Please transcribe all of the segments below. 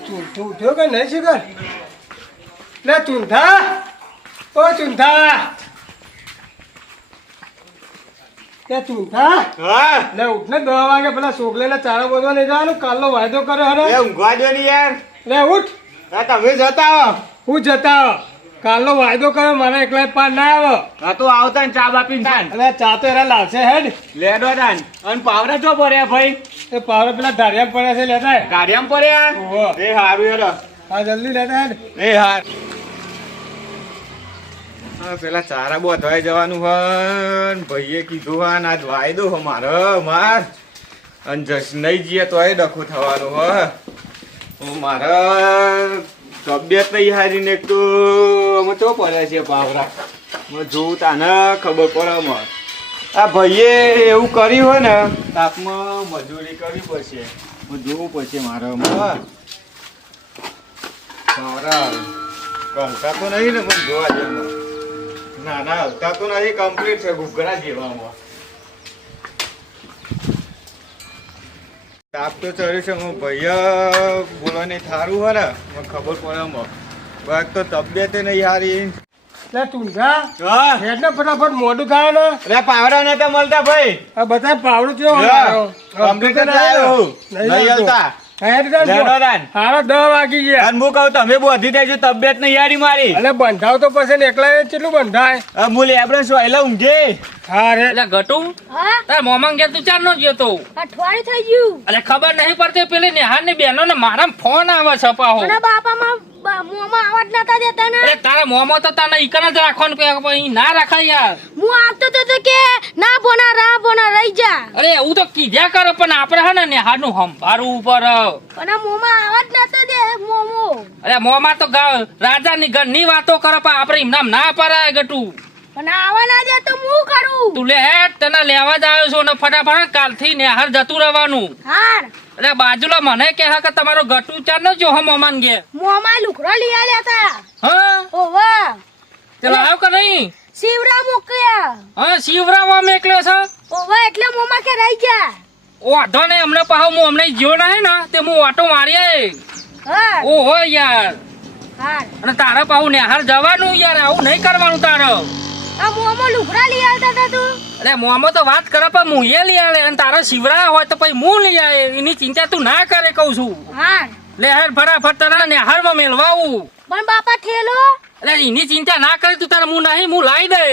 ચૂંઠો ઉઠ્યો કે નહીં શિખર લે ચૂંઠા ઓ ચૂંઠા તે ચૂંઠા હા લે ઉઠ દસ વાગે પેલા છોકરીને ચારો બધો નહીં જવાનું કાલનો વાયદો કર્યો હરે ઊંઘવા દો ને યાર લે ઉઠ તમે જતા આવો હું જતા આવો. કાલનો વાયદો કર્યો મને એકલા પાર ના આવો. હા તો આવતા ને ચા બાપીને તાન. અને ચા તો એના લાવશે હેડ. લેડો દાન અને પાવરા જો પડ્યા ભાઈ? એ પાવરા પેલા ધારિયા પડ્યા છે લેતા. ગાડિયામાં પડ્યા? એ હારું હેડો. હા જલ્દી લેતા હેડ. એ હાર. હા પેલા ચારા બોધવાય જવાનું હન. ભાઈએ કીધું હન આજ વાયદો હો મારો માર. અને જશ નહીં જઈએ તો એ ડખો થવાનું હ. હું મારા. તબિયત નહીં હારી ને એક તો અમે ચો પડ્યા છે પાવરા. હું જોઉં તાને ખબર પડે મને આ ભાઈએ એવું કર્યું હોય ને, તાપમાં મજૂરી કરવી પડશે. હું જોવું પડશે મારે. પાવરા ગમતા તો નહીં ને પણ જોવા જેવું. ના ના, હલતા તો નહીં કમ્પ્લીટ છે, ઘૂઘરા જેવામાં તાપ તો ચડ્યું છે હું ભૈયા બોલવાની થારું હોય ને મને ખબર પડે બાક તો તબિયત નહીં હારી લે ટૂંકા હા. હેડ ફટાફટ મોઢું થાય ને અરે પાવડા નતા મળતા ભાઈ. આ બધા પાવડું કેવો કમ્પ્લીટ આવ્યો. નહીં હલતા લેડો તાન. હારો દસ વાગી ગયા. અને હું કહું તમે બધી દેજો તબિયત નહીં હારી મારી. બંધાવ તો પછી એકલા કેટલું બંધાય? હું લેબડે એટલે ઊંઘે? હા રે. એટલે ગટુ હા? તાર મોમાં ગયા તું ચાર નો ગયો તો. અઠવાડિયું થઈ ગયું. એટલે ખબર નહીં પડતી પેલી નિહારની બહેનો ને મારા ફોન આવે છે પાહો. બાપા બાપામાં બા- મોંમાં આવાજ નતા દેતા ને? એટલે તારા મોમાં તો તારે ઈકન જ રાખવાનું કે ના રાખાય યાર. હું આવતો તો તો કે ના બોના રા બોના રહી જા. અરે એવું તો કીધ્યા કરે પણ આપણે હે ને નિહારનું સંભાળવું ઉપર. પણ મોંમાં આવાજ નતો દે મોમો. અરે મોમાં તો ગા- રાજાની ઘરની વાતો કરો પણ આપણે એમનામ ના પરાય ગટુ. પણ આવા ના દે તો હું કરું? તું લે હેડ તને લેવા જ આવ્યો છું ને ફટાફટ કાલથી નિહાર જતું રહેવાનું. હાર. એટલે બાજુલા મને છે કે તમારો ગટુ ચાર ન જો હમ મોમાન ગે મોંમાં લુકડો લઈ આલ્યા તા હા? ઓવા તે લાવ્યો કે નહીં? શિવરા મોકયા હા શિવરામ એકલો છે? ઓવા એટલે મોમા કે રહી ગયા. વાંધો નહીં હમણાં પાહો હું હમણાં ના હે ને તે હું ઓટો મારી. હાર. ઓહો યાર. અને તારે પાહું નેહાર જવાનું યાર આવું નહીં કરવાનું તારે. આ મોંમાં લુકડા લઈ આવતા તા તું? અરે મોમો તો વાત કરે પણ હું એ લઈ આવે અને તારા શિવરા હોય તો પછી હું લઈ આવે એની ચિંતા તું ના કરે કહું છું. હાર લે હર ફટાફટ તારા નેહારમાં મેળવાવું પણ બાપા ઠેલો? અરે એની ચિંતા ના કરે તું તારે હું નહીં હું લાવી દે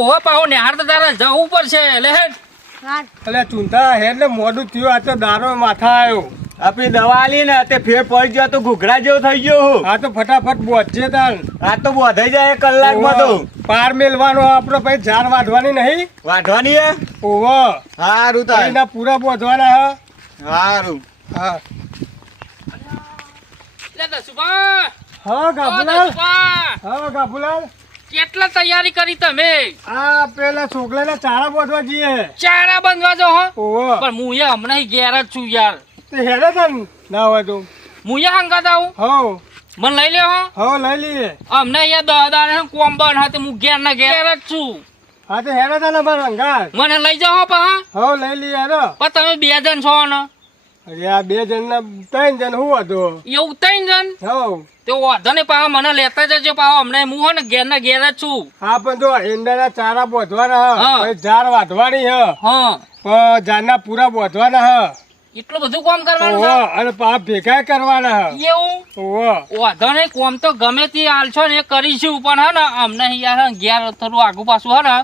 ઓહો પાહો નેહાર તો તારા જવું પડશે. લે હેડ અરે એટલે ચૂંટા હેડ ને મોઢું થયું. આ તો દારો માથા આવ્યો. આપણી દવા આલી ને તે ફેર પડી ગયો તો ઘૂઘરા જેવો થઈ ગયો હું. આ તો ફટાફટ બોધજે તાન આ તો બોધાઈ જાય કલાકમાં તો. પાર મેલવાનો આપણો પછી ઝાડ વાઢવાની નહીં? વાઢવાની હે? ઓવો હારું તાર એના પૂરા બોધવાના હે. હારું. હા. હા ગાભુલાલ. હા ગાભુલાલ. કેટલા તૈયારી કરી તમે? આ પેલા છોકરાના ચારા બોધવા જઈએ. ચારા બંધવા જો હો. પણ હું એ હમણાં ઘેર જ છું યાર. તે હેડે તાન ના? હોય તો. હું એ હંગાત આવું? હો મને લઈ લે હો. હો લઈ લે અમને અહીંયા દહ દાડે કોમ બન hatte હું ઘેર ના ઘેર જ છું. હા તો હેડે તાન અમારા અંગાર મને લઈ જાઓ પા હો લઈ લે હેડો. પણ તમે બે જણ છો ને. અરે આ બે જણના ત્રણ જણ હું હતો. એવું ત્રણ જણ? હો તે વાંધો નહીં પા મને લેતા જજો પા અમને હું હો ને ઘેર ના ઘેર જ છું. હા પણ જો ઈંડાના ચારા બોધવાના હ ઝાડ વાઢવાની હ. હા. ઝાડના પૂરા બોધવાના હ. એટલું બધું કોમ કરવાનું ભેગા કરવાના એવું? વાંધો નહીં કોમ તો ગમે તે આલશો ને એ કરીશું પણ હે ને અમને યાર ઘેર થોડું આગુ પાછું હે ને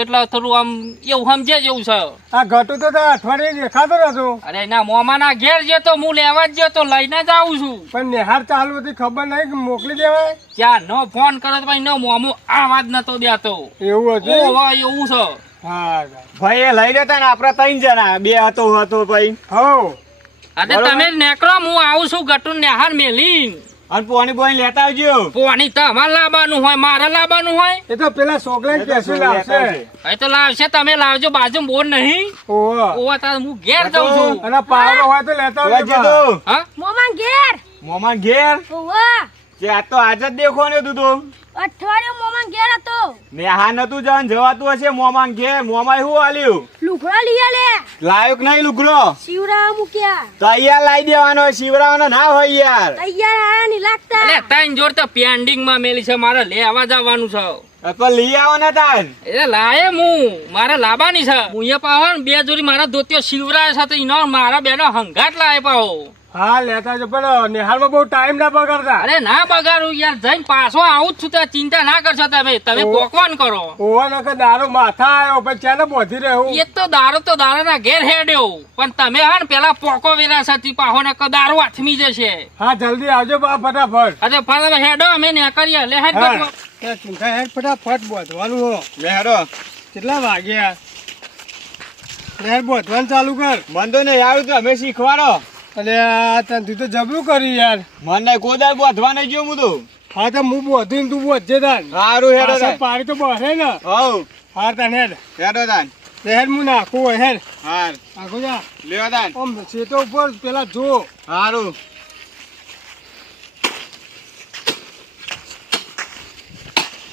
એટલે થોડું આમ એવું સમજે જેવું છે. આ ઘટું તો અઠવાડિયે દેખાતો નતું અરે ના મોમાના ઘેર જે તો હું લેવા જ તો લઈને જ આવું છું. પણ નિહાર ચાલુ હતી ખબર નહીં મોકલી દેવાય? ક્યાં નો ફોન કરો તો ભાઈ નો મોમો આવાજ નતો દેતો. એવું હતું એવું છે. ભાઈ એ લઈ લેતા ને આપડે ત્રણ જણા. બે હતો હતો ભાઈ. હો. અરે તમે નેકળો હું આવું છું ગટું નેહાર મેલી અને પોણી પોણી લેતા આવજો. પોણી તમારે લાવવાનું હોય મારે લાવવાનું હોય. એ તો પેલા છોકરા કેસું લાવશે. એ તો લાવશે તમે લાવજો બાજુ બોર નહીં. ઓવો તાર હું ઘેર જાઉં છું. અને પાવડો હોય તો લેતા આવજો હા? મોમાં ઘેર. મોમાં ઘેર? ઓવા જે આ તો આજ જ દેખો ને તું તો અઠવાડિયું મોમાં ઘેર હતો. નેહા નતું જાન જવાતું હશે મોમાં ઘેર. મોમાં શું આલ્યું લુગડો લઈ આલે. લાયક નહીં લુગડો? શિવરા મૂક્યા. તૈયાર લાવી દેવાનો શિવરાવાનો ના હોય યાર. તૈયાર આયા નહીં લાગતા. એટલે તાઈન જોર તો પેન્ડિંગમાં મેલી છે મારે લેવા જવાનું છે. તો લઈ આવો ને તાન એ લાયે હું. મારે લાવવાની છે. હું એ પાહો બે જોડી મારા ધોતિયો શિવરાય સાથે ઇનો ઈનો મારા બેનો હંગાટ લાય પાહો. હા લેતા જો પણ નિહાળમાં બહુ ટાઈમ ના બગાડતા અરે ના બગાડું યાર જઈને પાછો આવું જ છું ત્યાં ચિંતા ના કરશો તમે. તમે. પોકવાન કરો. ઓવા નકર દારો માથા આવ્યો પણ ચાલે બોધી રહ્યો. એ તો દારૂ તો દારૂના ઘેર હેડ્યો. પણ તમે હા ને પેલા પોકો વેરા સતી પાહો ને દારો આથમી જશે. હા જલ્દી આવજો બા ફટાફટ. અરે ફાલા હેડો અમે ને કરીએ લે હેડ હેડ ફટાફટ બોધવાનું હો. લે હેડો. કેટલા વાગ્યા? લે બોધવાનું ચાલુ કર. બંધો ને નહીં આવ્યું તો અમે શીખવાડો. આ તને તું તો જબરું કરી યાર. મને કોદાળ બોધવા નહીં ગયો હું તો. હા તો હું બોધું ને તું બોધજે તાન. સારું હેડો પાણી તો બહે ને. હવ. હા તાન હેડ. હેડો તાન. હેડ હું નાખું હોય હેડ. હાર. આખું જા. લેવા તાન. આમ સેતો ઉપર પેલા જો. સારું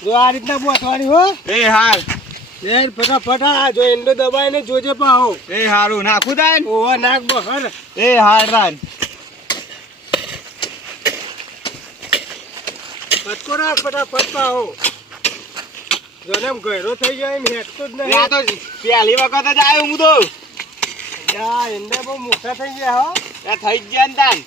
જો આ રીતના બોધવાની હો. એ હાર. હેડ ફટાફટ આ જો એંડો દબાઈને જોજે પાહો એ હારું નાખું તાન? ઓવા નાખ બહર. એ હાર તાન ફટકો રાખ ફટાફટ પાહો જોને એમ ગયરો થઈ જાય એમ હેઠતો જ નહીં. આ તો પહેલી વખત જ આવ્યો હું તો. આ એંડા બહુ મોટા થઈ ગયા હો. એ થઈ જ ગયા ને તાન.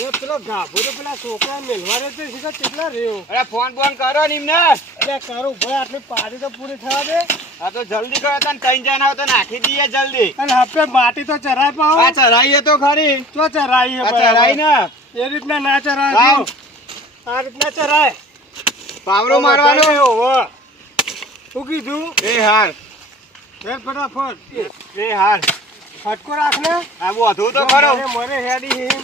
અરે પેલો ગાભો તો પેલા છોકરા મેલવા રહે તો કેટલા રહ્યો? અરે ફોન ફોન કરો ને એમને. અરે કરું ભાઈ આટલી પાડી તો પૂરી થવા દે. આ તો જલ્દી કરો તને ત્રણ જણા તો નાખી દઈએ જલ્દી. અને માટી તો ચરાય પાહો. આ ચરાઈએ તો ખરી. ચો ચરાય ચરાઈ ને. એ રીતના ના ચરાય આ રીતના ચરાય. પાવરો મારવાનો. શું કીધું? એ હાર હેડ ફટાફટ. એ હાર ફટકો રાખ ને આ બધું તો ખરો. મને હેડી હિમ.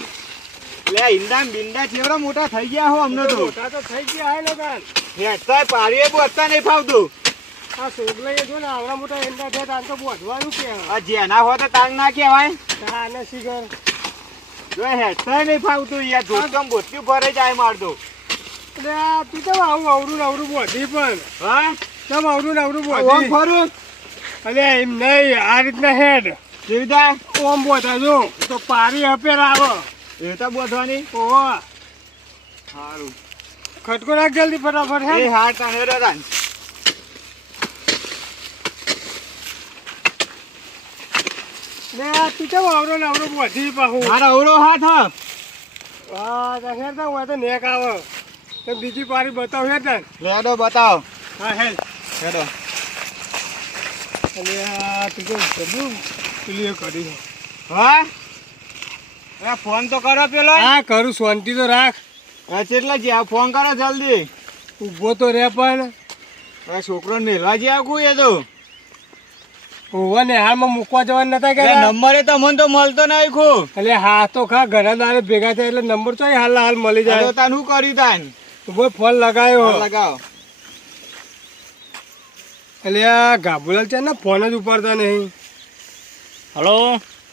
લે ઈંડા બિંડા ચેવડા મોટા થઈ ગયા હો અમને તો. મોટા તો થઈ ગયા હે લગન. હેઠતા પાડીએ બોધતા નહીં ફાવતું. આ સોગલાઈએ જો ને આવડા મોટા એંડા છે તાન તો બોધવાનું કે આ જેના હોય તો તાંગ ના કહેવાય. તાને શીખર જો હેઠતા નહીં ફાવતું યાર જોતમ બોધક્યું ભરે જાય મારતો એટલે આ તું તો આવું અવરું અવરું બોધી પણ? હા? તમ અવરું અવરું ઓમ બોધી? ફરું અલે એમ નહીં આ રીતના હેડ. જીવદા ઓમ બોધા જો તો પારી હપેર આવે એ તો બોધવાની. ઓહો. સારું ખટકો રાખ જલ્દી ફટાફટ હે હાર તાન તાન ને તું કેમ અવરો ને અવરો બોધી પાહું? મારા અવળો હાથ હ. હા તો હેડ તો હું તો નેક આવે. તો બીજી પારી બતાવ હેડ તને લેડો બતાવો. હા હેડ. હેડો. તું જબરું? પેલી કરી. હા? ફોન તો કરો પેલો. હા કરું શાંતિ તો રાખ. કેટલા જે ફોન કરો જલ્દી. ઊભો તો રે પણ. છોકરો મેલવા જે આખું એ તો. ઓવા ને હાલમાં મૂકવા જવાનું નતા ગયા નંબર એ તમને તો મળતો નહીં ખો એટલે હા તો ખા ઘણા દાડે ભેગા થાય એટલે નંબર તો હાલ હાલ મળી જાય. તાન શું કર્યું તાન? ઊભો ફોન લગાવ્યો લગાવો. એટલે આ ગાબુલાલ છે ને ફોન જ ઉપાડતા નહીં. હલો?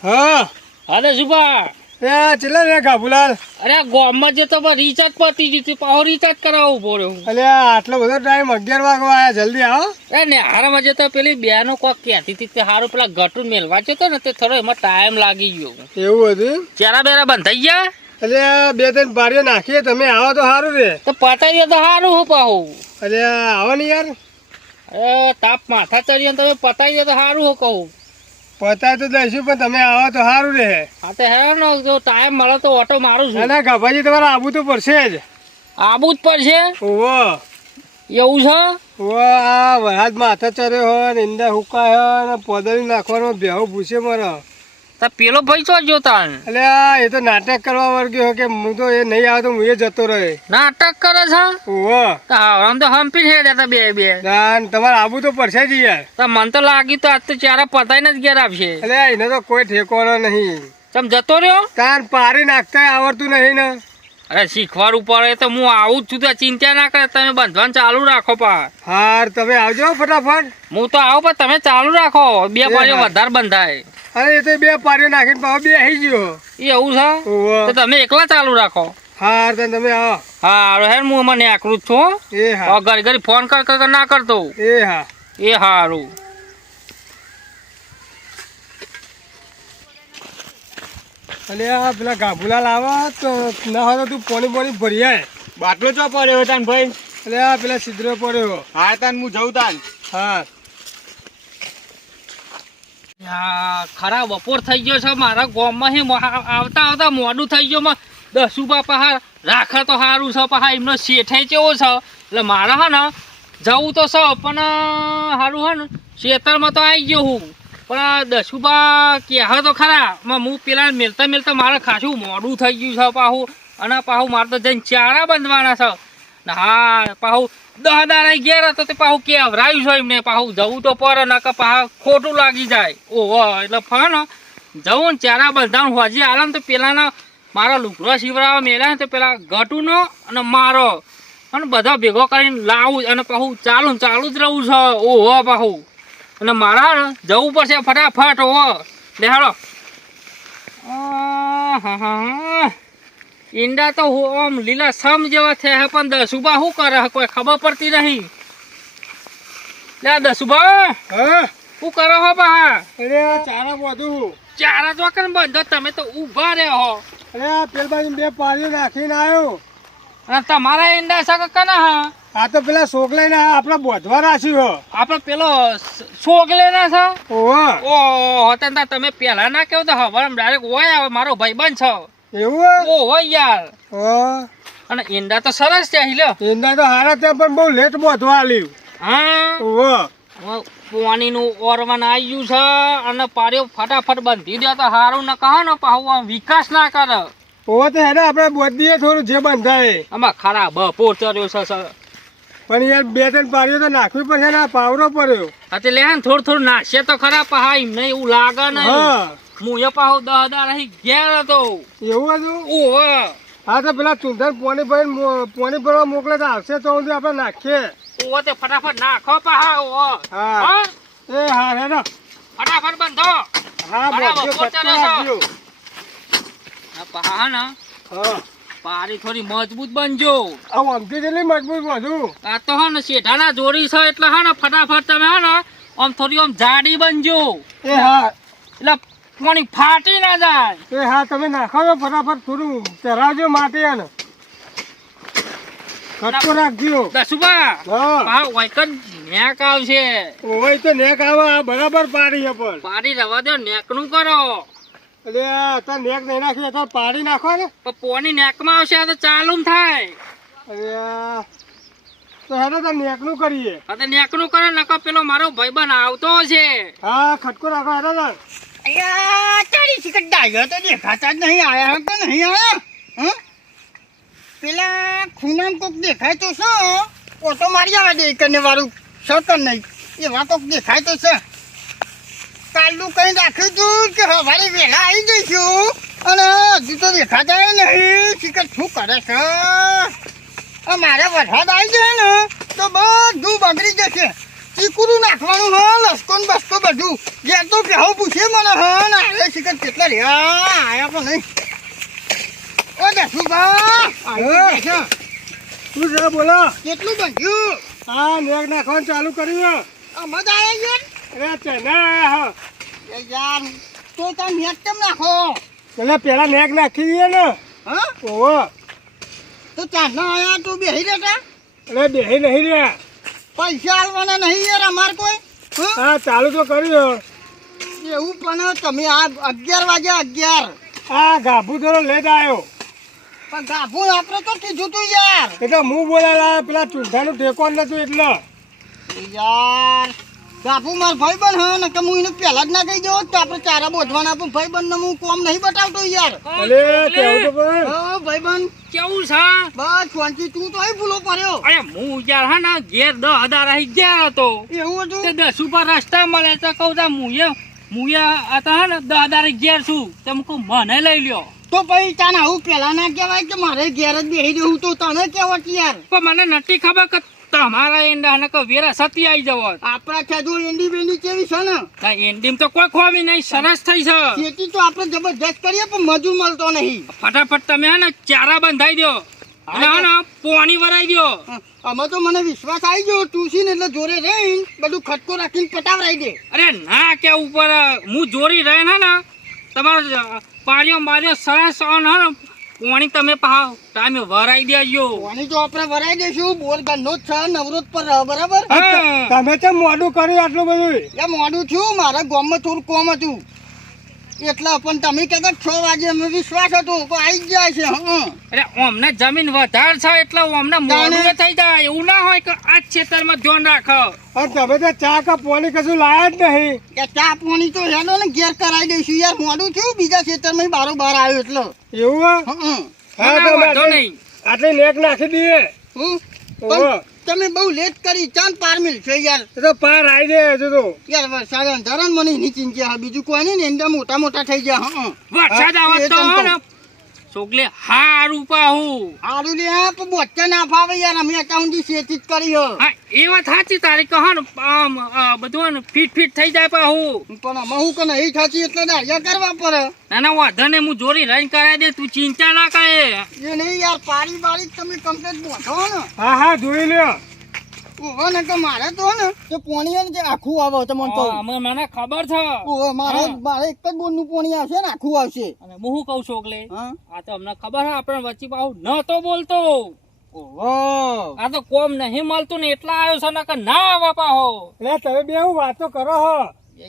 હા. હા તો સુભા ચેલા રે ગાભુલાલ? અરે ગોમમાં જતો પણ રિચાર્જ પતી ગયું પાહો રિચાર્જ કરાવવું પડ્યો એટલે આટલો બધો ટાઈમ અગિયાર વાગવા આયા જલ્દી આવો. અરે ને હારામાં જતો પેલી બેનો કોક કહેતી હતી તે હારું પેલા ગટુ મેલવા જતો ને તે થોડો એમાં ટાઈમ લાગી ગયો એવું હતું? ચેરા બેરા બંધાઈ ગયા? એટલે બે ત્રણ બારીઓ નાખીએ તમે આવો તો સારું રે. તો પટાઈ તો સારું હું પાહુ. એટલે આવો ને યાર? તાપ માથા ચડીએ તમે દે તો સારું હું કહું. પતાય તો દઈશું પણ તમે આવો તો સારું રે હા તો હે ને જો ટાઈમ મળે તો ઓટો મારું છું. ના ગભાજી તમારે આબુ તો પડશે જ. આબુ જ પડશે? ઓહો એવું છે? ઓ આ વરસાદ માથે ચડ્યો હોય ને ઈંડા હુકાય હોય ને પોદળી નાખવાનો બેહો ભૂસે મરે. પેલો ભાઈ છો જોતા આ એ તો નાટક કરવા વર્ગ્યો કે હું તો એ નહીં આવતો હું એ જતો રહે નાટક કરે છે? તો આમ તો હંપી છે દેતા બે બે. દાન તમારે આબુ તો પડશે જ યાર તો મને તો લાગી તો આજ તો ચારા પતાઈને જ ઘેર આપશે એટલે એને તો કોઈ ઠેકોનો નહીં. તમે જતો રહ્યો? તાર પારી નાખતા આવડતું નહીં ને. અરે શીખવાડ પડે તો હું આવું જ છું તો ચિંતા ના કરે તમે બંધવાનું ચાલુ રાખો પા. હાર તમે આવજો ફટાફટ. હું તો આવું પણ તમે ચાલુ રાખો. બે બાજુ વધારે બંધાય. અરે તો બે પારીઓ નાખીને પાછો બે આવી ગયો. એ એવું છે? તો તમે એકલા ચાલુ રાખો. હા તો તમે આવો. હા હારો હેર હું મને આકરું છું એ હા. ઘરે ઘડી ફોન કર કર ના કરતો એ હા. એ હારું. અને આ પેલા ગાભુલા લાવા તો ના હોય તું પોણી પોણી ભરી આય. બાટલો ચો પડ્યો તાન ભાઈ? એટલે આ પેલા છિદ્ર પડ્યો. હા તાન હું જઉં તાન. હા. ખરા બપોર થઈ ગયો છે, મારા ગામમાં હે આવતા આવતા મોડું થઈ ગયું દસુ બાપા હા રાખે તો સારું છે પાહા એમનો શેઠે કેવો છે? એટલે મારે હે ને, જવું તો છે, પણ સારું હે ને, શેતરમાં તો આવી ગયો હું. પણ દસુબા કહે તો ખરા? હું પેલા મેલતા મેલતા મારે ખાસું મોડું થઈ ગયું છે, પાહું. અને પાહું મારે તો જઈને ચારા બંધવાના છે. હા, પાહું દહ દાડા ઘેર હતો તે કે કેવરાયું છે એમને, પાહું જવું તો પડે કે પાહા ખોટું લાગી જાય. ઓહો, એટલે ફાનો જવું ને ચારા બંધાણ હોજી આલે તો પેલાના મારા લુગડો શિવરાવા મેળ્યા ને તો પેલા ઘટુનો અને મારો. અને બધા ભેગો કરીને લાવું અને પાહું ચાલુ ને ચાલુ જ રહું છે. ઓહો, પાહું. અને મારા જવું પડશે ફટાફટ, ઓહો. લે હા આહાહા. ઈંડા તો હું આમ લીલા સમ જેવા થયા હે પણ દસુબા શું કરે કોઈ ખબર પડતી નહીં. લે દસુબા હા? શું કરો હો બા? અરે ચારા બધું ચારા તો કરે બંધો તમે તો ઊભા રહે હો. અરે પેલબાજી બે પાળીઓ રાખીને આવ્યો અને તમારા ઈંડા છે કે કના હા? આ તો પેલા સોકલાઈને આપણે બોધવા રાખ્યું આપણે પેલો સોગલે ના છે? ઓહો. ઓહો તમે પેલા ના કેવું તો હવે ડાયરેક્ટ હોય આવે મારો ભાઈબંધ છે. એવું ઓહો યાર. ઓહ અને ઈંડા તો સરસ છે હિલો ઈંડા તો હારા ત્યાં પણ બહુ લેટ બોધવા આલ્યું. હા? ઓહો પાણીનું ઓરવાન આવ્યું છે અને પાડ્યો ફટાફટ બંધી દે તો સારું ન કહો ને પાછું વિકાસ ના કરે. ઓહો તો હેને આપણે બોધીએ થોડું જે બંધાય. આમાં ખરા બપોર ચડ્યો છે સર. પણ યાર બે ત્રણ પાડ્યો તો નાખવી પડશે ને પાવરો પડ્યો. હા લે થોડું થોડું નાખશે તો ખરા પહા એમને એવું લાગે નહીં. હા એ દહ દાર અહીં ઘેર હતો. એવું હતું? ઓહો હા તો પેલા ચૂંધર પોણી ભરી પોણી ભરવા મોકલે તો આવશે તો સુધી આપણે નાખીએ. ઓહો તે ફટાફટ નાખો પહા ઓહો હા. હા? એ હા હેનો ફટાફટ બંધો. હા બરાબર, બોધ્યો પોચા ફટકો રહેશો. રાખજો આ પહા ને હા. પારી થોડી મજબૂત બનજો. આ આમથી કેટલી મજબૂત બધું? આ તો હા ને શેઠાના જોડી છે એટલે હા ને ફટાફટ તમે હા ને આમ થોડી આમ જાડી બનજો. એ હા. એટલે પાણી ફાટી ના જાય. એ હા તમે નાખો તો ફટાફટ થોડું. ચરાવજો માટી એને કટકો રાખજો. દસુભા હા. આ નેક આવશે. ઓય તો નેક આવે બરાબર પાડી છે પણ. પાડી રવા દો નેકનું કરો. એટલે નેક નહીં નાખી તો પાડી નાખો ને પણ પોની નેકમાં આવશે આ તો ચાલુ થાય. અરે તો હેડો તાર નેકનું કરીએ. આ તો નેકનું કરો નકર પેલો મારો ભાઈબંધ આવતો છે હા ખટકો રાખો હેડો તાર અయ్યા તારી ડાયગર તો દેખાતા જ નહીં, આયા તો નહીં આયા. હં? પેલા ખૂણામાં કોક દેખાય તો શું ઓટો મારી આવે દે એકને વાળું સતન નહીં. એવા કોક દેખાય તો છે. કાલનું કંઈ રાખ્યું તું કે સવારે વહેલા આવી જઈશું અને હજુ તો દેખાતા નહીં. શિકટ શું કરે છે? મારે વરસાદ આવી જાય ને, તો બધું બગડી જશે. ચીકુરું નાખવાનું હ લસકો ને બસકો બધું. ઘેર તો પહેવો પૂછે મને હ ને આવે શિકર કેટલા રહ્યા? આયા પણ નહીં. ઓ દસું બા શું છે બોલો. કેટલું બન્યું હા મેઘ નાખવાનું ચાલુ કર્યું આ મજા આવે છે? અરે ચેના હા. એ યાર તો ત્યાં મેઘ કેમ નાખો? એટલે પેલા નેક નાખી દઈએ ને. હા? ઓહો. તો ત્યાં ના આયા તું બેસી રહેતા? અરે બેહી નહીં રહ્યા. પૈસા આલવાના નહીં યાર અમાર કોઈ હા? ચાલુ તો કર્યું એવું પણ તમે આ અગિયાર વાગે અગિયાર. આ ગાભુ થોડો લેટ આવ્યો પણ ગાભુ આપણે તો કીધું તું યાર. એટલે હું બોલાલા પેલા ચૂંઠાનું ટેકો નતું એટલે. યાર બાપુ માર ભાઈ બન હા ને કે હું એને પહેલા જ ના કહી દઉં તો આપણે ચારા બોધવાના પણ ભાઈ બન હું કોમ નહીં બતાવતો યાર. અલે કેવું તો ભાઈ? હા ભાઈ બન. કેવું છે? બસ ફોનથી તું તો અહીં ભૂલો પડ્યો. અરે હું યાર હા ને ઘેર દસ હજાર અહીં ગયા હતો. એવું તે હતું દસ ઉપર રસ્તા મળે તો કહું તા મુએ મુએ હતા હે ને દસ હજાર ઘેર છું. તેમ કહું મને લઈ લ્યો. તો પછી તાને આવું પહેલા ના કહેવાય કે મારે ઘેર જ બેસી જવું તો તને કહેવત યાર? પણ મને નથી ખબર કે તમારા એંડા ને કે વેરા સતી આવી જવો આપણા ખેજૂર ઈંડી બેંડી કેવી છે ને? તા એંડીમ તો કોઈ ખોવી નહીં સરસ થઈ છે. ખેતી તો આપણે જબરજસ્ત કરીએ પણ મજૂર મળતો નહીં. ફટાફટ તમે હે ને ચારા બંધાઈ દો. અને ના ને પોણી વરાઈ દો. અમે તો મને વિશ્વાસ આવી ગયો તુલસી ને એટલે જોરે રહીને બધું ખટકો રાખીને પટાવરાઈ દે. અરે ના કે ઉપર હું જોરી રહે ને તમારો પાડ્યો માર્યો સરસ અને પોણી તમે પાવ ટાઈમે વરાઈ દેજો. કોણી તો આપણે વરાઈ દેશું બોલ ગંદો છ છે નવરોત પર રહે, બરાબર? તમે તો મોડું કર્યું આટલું બધું? એ મોડું છું મારા ગામમાં થોડું કોમ હતું. એટલે પણ તમે કહેતા છ વાગે અમે વિશ્વાસ હતો કે આવી જાય છે હં. અરે અમને જમીન વધારે છે એટલે અમને મોડું થઈ જાય. એવું ના હોય કે આ ખેતરમાં ધ્યાન રાખો. તમે તો ચા કે પોલી કશું લાયા જ નહીં. કે ચા પોણી તો હેડો ને ઘેર કરાવી દઈશું યાર. મોડું થયું બીજા ખેતરમાં બારો બાર આવ્યો એટલે. એવું હે? હા. તો વાંધો નહીં. આટલી લેક નાખી દઈએ. હં? તમે બહુ લેટ કરી ચાંદ પાર મિલ છે યાર. તો પાર આવી દે હજુ તો. યાર વરસાદ અંધારા મને નીચી ગયા બીજું કોઈ નહીં ને એના મોટા મોટા થઈ ગયા હા વરસાદ આવે તો તમ હે ને. છોકલે હારું પાહું સારું લે હા પણ બોચ્ચા ના ફાવે યાર અમે અકાઉન્ટથી શેતી જ કરી હો. હા એ વાત સાચી તારી કહો ને આમ બધું ફિટ ફિટ થઈ જાય પાહું પણ અમે હું કે નહીં થાચી એટલે દાડિયા કરવા પડે. ના ના વાંધો ને હું જોરી રહીને કરાવી દે તું ચિંતા ના કરે. એ નહીં યાર પારી બારી તમે કમ્પ્લેટ બોઠો ને. હા હા જોઈ લ્યો. ઓહો ને કે મારે તો ને તે પોણી ને આખું આવે તમને તો. હા, મને ખબર છે. ઓહો મારે મારે એક જ બોરનું પોણી આવશે ને આખું આવશે. અને હું શું કહું છું એટલે આ તો અમને ખબર છે આપણે વચ્ચે પાહું ન તો બોલતો. ઓહો આ તો કોમ નહીં મળતું ને એટલા આવ્યો છે ને કે ના આવવા પાહો એટલે તમે બે હું વાતો કરો હો.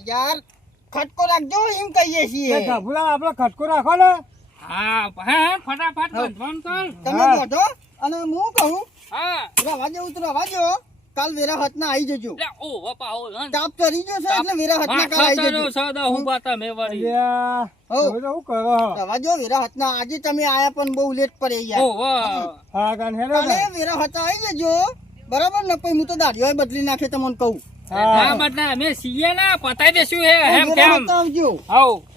યાર ખટકો રાખજો એમ કહીએ છીએ. ગભલા આપણે ખટકો રાખો ને. હા હા ફટાફટ બંધવાનું કર. તમે હા. અને હું કહું હા. રવા દે તો રવા જો કાલ વેરા હાથના આવી જજો. ઓ બાપા ઓ. તાપ ગયો છે એટલે વેરા હાથના કાલ આવી જજો. સાદા હું બાતા મેવાડી. અલ્યા, હો. કરો? હો જો વેરા હાથના. આજે તમે આયા પણ બહુ લેટ પડે યાર. વાહ. હા કાન હેડો અરે વેરા હાથા આવી જજો. બરાબર ને? પછી હું તો દાઢીઓ બદલી નાખે તમને કહું. હા બદલા અમે સીએ ના પતાઈ દેશું હે હેમ કેમ? આવજો. હવ